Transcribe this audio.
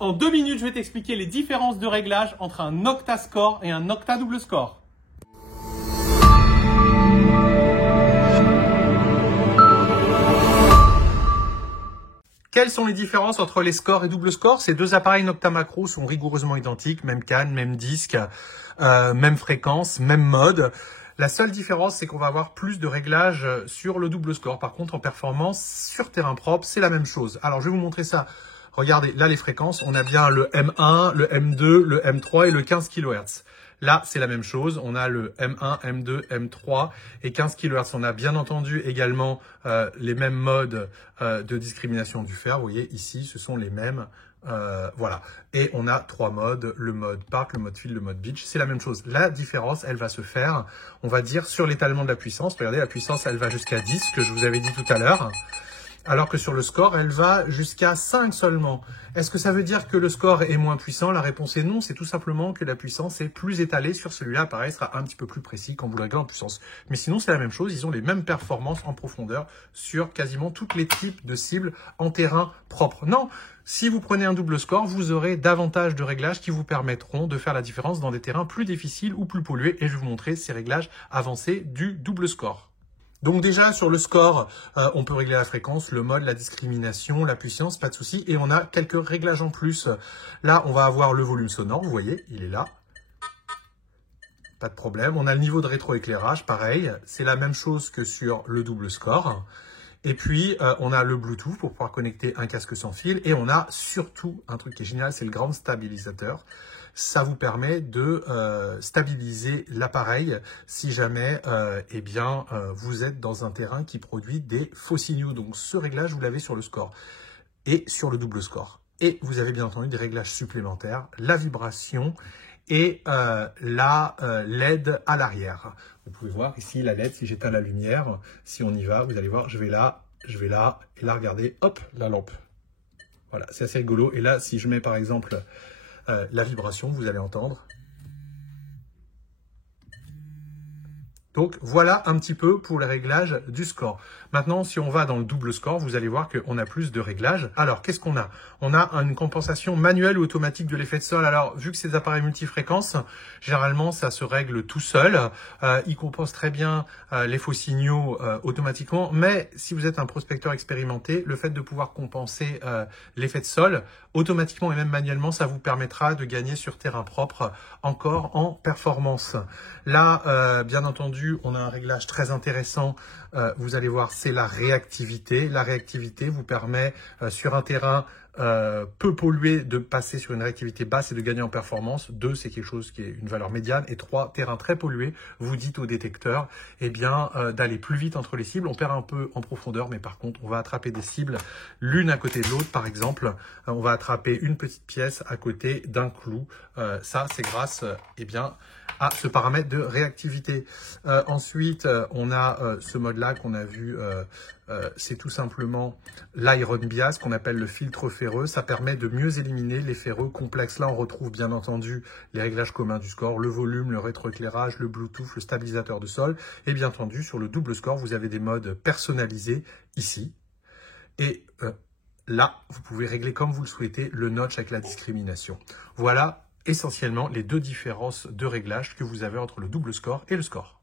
En 2 minutes, je vais t'expliquer les différences de réglage entre un octa-score et un octa-double score. Quelles sont les différences entre les scores et double score? Ces deux appareils Nocta Macro sont rigoureusement identiques, même canne, même disque, même fréquence, même mode. La seule différence, c'est qu'on va avoir plus de réglages sur le double score. Par contre, en performance, sur terrain propre, c'est la même chose. Alors, je vais vous montrer ça. Regardez, là, les fréquences, on a bien le M1, le M2, le M3 et le 15 kHz. Là, c'est la même chose. On a le M1, M2, M3 et 15 kHz. On a bien entendu également les mêmes modes de discrimination du fer. Vous voyez, ici, ce sont les mêmes. Voilà. Et on a 3 modes, le mode park, le mode field, le mode beach. C'est la même chose. La différence, elle va se faire, on va dire, sur l'étalement de la puissance. Regardez, la puissance, elle va jusqu'à 10, que je vous avais dit tout à l'heure. Alors que sur le score, elle va jusqu'à 5 seulement. Est-ce que ça veut dire que le score est moins puissant? La réponse est non, c'est tout simplement que la puissance est plus étalée sur celui-là. Pareil, sera un petit peu plus précis quand vous le réglez en puissance. Mais sinon, c'est la même chose, ils ont les mêmes performances en profondeur sur quasiment tous les types de cibles en terrain propre. Non, si vous prenez un double score, vous aurez davantage de réglages qui vous permettront de faire la différence dans des terrains plus difficiles ou plus pollués. Et je vais vous montrer ces réglages avancés du double score. Donc déjà, sur le score, on peut régler la fréquence, le mode, la discrimination, la puissance, pas de souci. Et on a quelques réglages en plus. Là, on va avoir le volume sonore, vous voyez, il est là. Pas de problème. On a le niveau de rétroéclairage, pareil. C'est la même chose que sur le double score. Et puis, on a le Bluetooth pour pouvoir connecter un casque sans fil. Et on a surtout un truc qui est génial, c'est le ground stabilisateur. Ça vous permet de stabiliser l'appareil si jamais vous êtes dans un terrain qui produit des faux signaux. Donc, ce réglage, vous l'avez sur le score et sur le double score. Et vous avez bien entendu des réglages supplémentaires, la vibration et la LED à l'arrière. Vous pouvez voir ici la LED, si j'éteins la lumière, si on y va, vous allez voir, je vais là, et là, regardez, hop, la lampe. Voilà, c'est assez rigolo. Et là, si je mets par exemple la vibration, vous allez entendre. Donc, voilà un petit peu pour les réglages du score. Maintenant, si on va dans le double score, vous allez voir qu'on a plus de réglages. Alors, qu'est-ce qu'on a? On a une compensation manuelle ou automatique de l'effet de sol. Alors, vu que c'est des appareils multifréquences, généralement, ça se règle tout seul. Il compense très bien les faux signaux automatiquement. Mais si vous êtes un prospecteur expérimenté, le fait de pouvoir compenser l'effet de sol, automatiquement et même manuellement, ça vous permettra de gagner sur terrain propre encore en performance. Là, bien entendu, on a un réglage très intéressant. Vous allez voir, c'est la réactivité. La réactivité vous permet, sur un terrain peu pollué, de passer sur une réactivité basse et de gagner en performance. 2, c'est quelque chose qui est une valeur médiane. Et 3, terrain très pollué, vous dites au détecteur d'aller plus vite entre les cibles. On perd un peu en profondeur, mais par contre, on va attraper des cibles l'une à côté de l'autre. Par exemple, on va attraper une petite pièce à côté d'un clou. Ça, c'est grâce à ce paramètre de réactivité. Ensuite, on a ce mode-là qu'on a vu, c'est tout simplement l'iron bias, qu'on appelle le filtre ferreux. Ça permet de mieux éliminer les ferreux complexes. Là, on retrouve bien entendu les réglages communs du score, le volume, le rétroéclairage, le Bluetooth, le stabilisateur de sol. Et bien entendu, sur le double score, vous avez des modes personnalisés ici. Et là, vous pouvez régler comme vous le souhaitez le notch avec la discrimination. Voilà essentiellement les deux différences de réglage que vous avez entre le double score et le score.